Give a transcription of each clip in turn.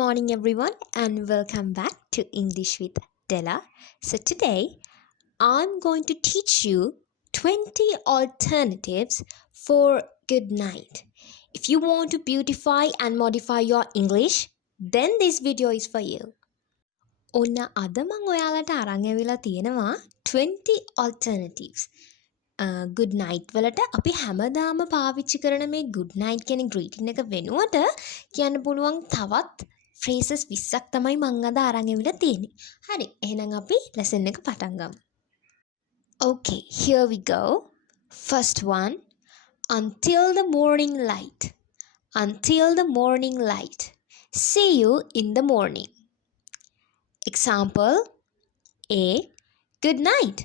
morning, everyone, and welcome back to English with Dela. So, today I'm going to teach you 20 alternatives for good night. If you want to beautify and modify your English, then this video is for you. ඔන්න අද මම ඔයාලට අරන් ඇවිල්ලා තියෙනවා 20 alternatives. good night වලට අපි හැමදාම පාවිච්චි කරන මේ good night කියන greeting එක වෙනුවට කියන්න පුළුවන් තවත් phrases 20ක් තමයි මම අද අරන් ඇවිල්ලා තියෙන්නේ. හරි. එහෙනම් අපි lesson එක පටන් ගමු. Okay, here we go. First one, until the morning light. Until the morning light. See you in the morning. Example A. Good night.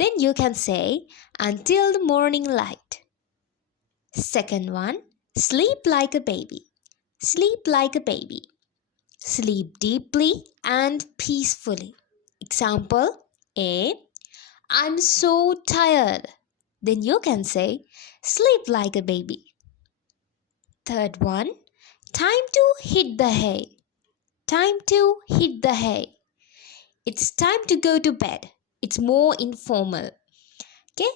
Then you can say until the morning light. Second one, sleep like a baby. Sleep like a baby. Sleep deeply and peacefully. Example A. I'm so tired. Then you can say sleep like a baby. Third one, time to hit the hay. Time to hit the hay. It's time to go to bed. It's more informal. Okay?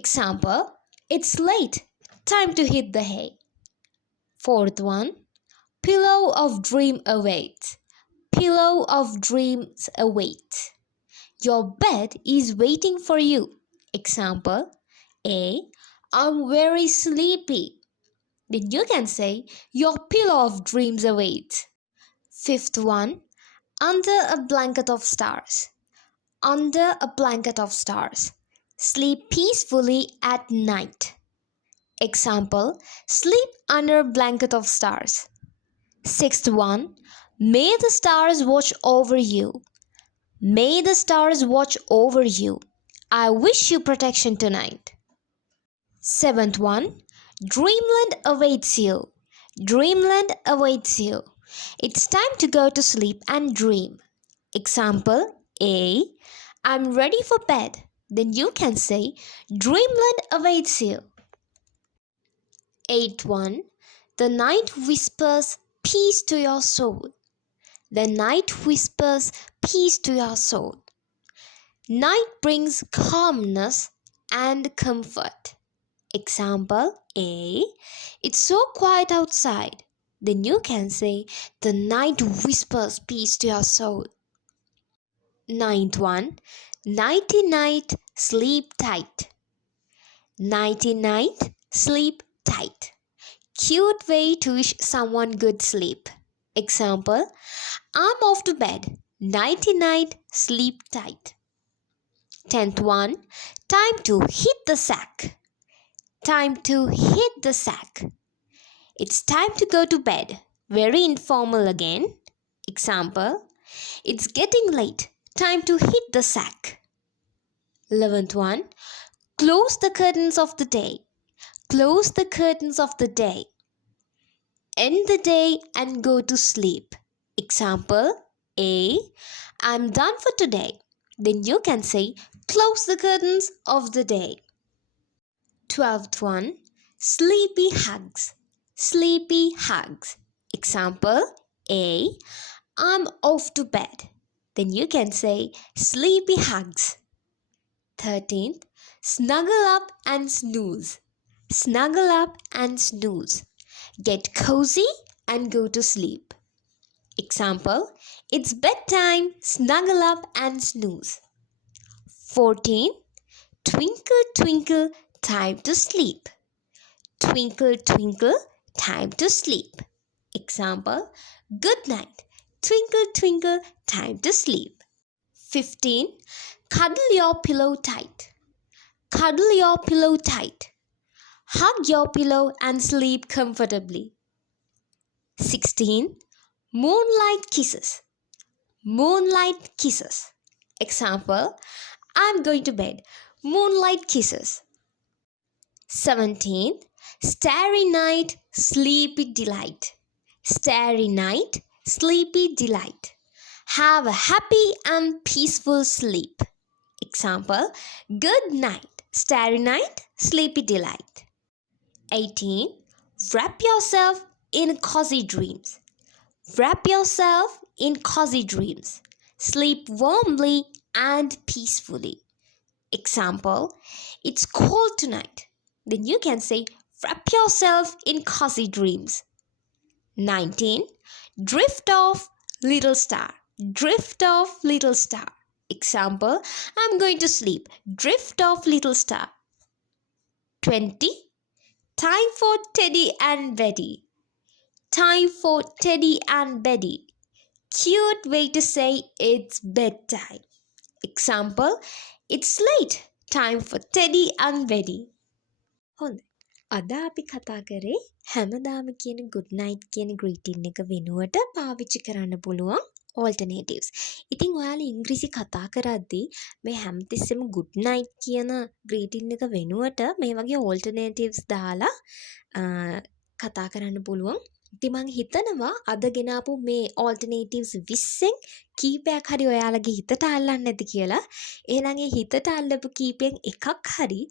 Example, it's late. Time to hit the hay. Fourth one, pillow of dream awaits. Pillow of dreams awaits. Your bed is waiting for you. Example, A. I'm very sleepy. Then you can say your pillow of dreams awaits. Fifth one, under a blanket of stars. Under a blanket of stars. Sleep peacefully at night. Example, sleep under a blanket of stars. Sixth one, may the stars watch over you. May the stars watch over you. I wish you protection tonight. Seventh one, dreamland awaits you. Dreamland awaits you. It's time to go to sleep and dream. Example A. I'm ready for bed. Then you can say dreamland awaits you. Eighth one, the night whispers peace to your soul. The night whispers peace to your soul. Night brings calmness and comfort. Example A. It's so quiet outside. Then you can say the night whispers peace to your soul. Ninth one, nighty night, sleep tight. Nighty night, sleep tight. Cute way to wish someone good sleep. Example, I'm off to bed. Nighty night, sleep tight. 10th one, time to hit the sack. Time to hit the sack. It's time to go to bed. Very informal again. Example, it's getting late. Time to hit the sack. 11th one, close the curtains of the day. Close the curtains of the day. End the day and go to sleep. Example A. I'm done for today. Then you can say close the curtains of the day. 12th one, sleepy hugs. Sleepy hugs. Example A. I'm off to bed. Then you can say sleepy hugs. 13th, snuggle up and snooze. Snuggle up and snooze. Get cozy and go to sleep. Example, it's bedtime. Snuggle up and snooze. 14th, twinkle twinkle, time to sleep. Twinkle twinkle, time to sleep. Example, good night. Twinkle twinkle, time to sleep. 15. Cuddle your pillow tight. Cuddle your pillow tight. Hug your pillow and sleep comfortably. 16. Moonlight kisses. Moonlight kisses. Example, I'm going to bed. Moonlight kisses. 17. Starry night, sleepy delight. Starry night, sleepy delight. Have a happy and peaceful sleep. Example, good night, starry night, sleepy delight. 18. Wrap yourself in cozy dreams. Wrap yourself in cozy dreams. Sleep warmly and peacefully. Example, it's cold tonight. Then you can say, wrap yourself in cozy dreams. 19. Drift off, little star. Drift off, little star. Example, I'm going to sleep. Drift off, little star. 20. Time for Teddy and Betty. Time for Teddy and Betty. Cute way to say it's bedtime. Example, it's late. Time for Teddy and Betty. හොඳයි. අද අපි කතා කරේ හැමදාම කියන good night කියන greeting එක වෙනුවට පාවිච්චි කරන්න පුළුවන් alternatives. ඉතින් ඔයාලා ඉංග්‍රීසි කතා කරද්දී මේ හැමතිස්සෙම good night කියන greeting එක වෙනුවට මේ වගේ alternatives දාලා කතා කරන්න පුළුවන්. ඉතින් මං හිතනවා අද ගෙනාපු මේ alternatives 20න් කීපයක් හරි ඔයාලගේ හිතට අල්ලන්න ඇති කියලා. එහෙනම් ඒ හිතට අල්ලපු කීපෙන් එකක් හරි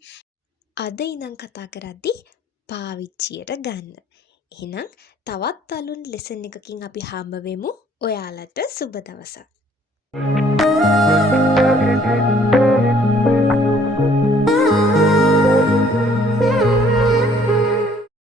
අද ඉඳන් කතා කරද්දී පාවිච්චියට ගන්න. එහෙනම් තවත් අලුත් ලෙසන් එකකින් අපි හම්බ වෙමු. ඔයාලට සුබ දවසක්.